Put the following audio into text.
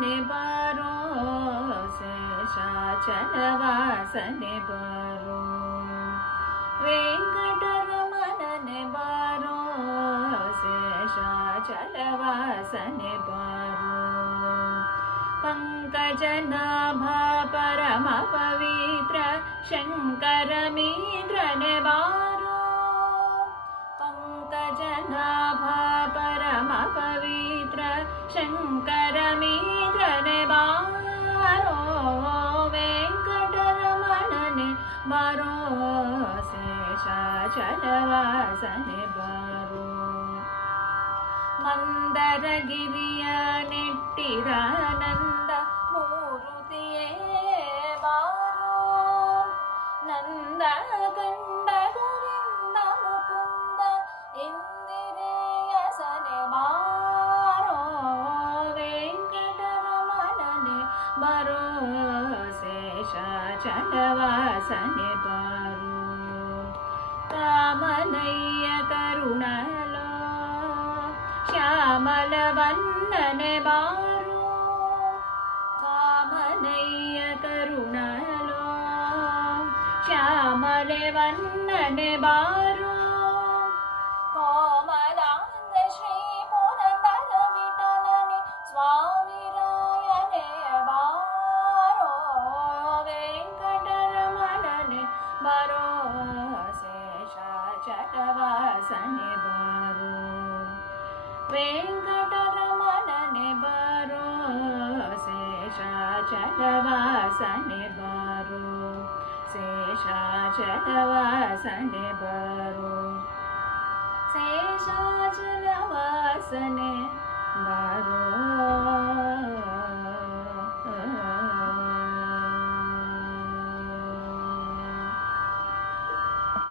ಮನನೆ ಬಾರೋ ಶೇಷಾಚಲವಾಸನೆ ಬಾರೋ ವೆಂಕಟರಮಣನೆ ಬಾರೋ ಶೇಷಾಚಲವಾಸನೆ ಬಾರೋ पंकजनाभा परम पवित्र शंकर मीन्द्रने बारो पंकजनाभा परम पवित्र शंकर मीन्द्रने बारो वेंकटरमणने बारो शेषाचलवासने बारो ಮಂದರಗಿರಿಯ ನೆಟ್ಟಿರಾನಂದ ಮೂರುತಿಯೇ ಬಾರೋ ನಂದ ಕಂಡ ಗೋವಿಂದ ಮುಕುಂದ ಇಂದಿರೆಯಸನೆ ಬಾರೋ ವೆಂಕಟರಮಣನೆ ಬಾರೋ ಶೇಷಾಚಲವಾಸನೆ ಬಾರೋ ಕಾಮನಯ್ಯ ಕರುಣಲೋ श्यामलवन्नने बारो कामनय्य करुणलो श्यामलवन्नने बारो कोमलांग श्री पुरंदर विठलने स्वामी रायने बारो वेंकटरमणने बारो शेषाचलवासने बारो वेंकटरमणने बारो शेषाचलवासने बारो शेषाचलवासने बारो शेषाचलवासने